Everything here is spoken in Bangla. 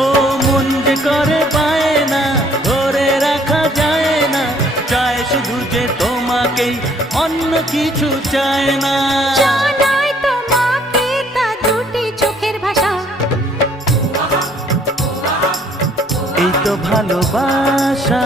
ও মন যে করে পায় না, ধরে রাখা যায় না, চায় শুধু যে তোমাকেই, অন্য কিছু চায় না। জানাই তোমাকে তা দুটি চোখের ভাষা, এই তো ভালোবাসা।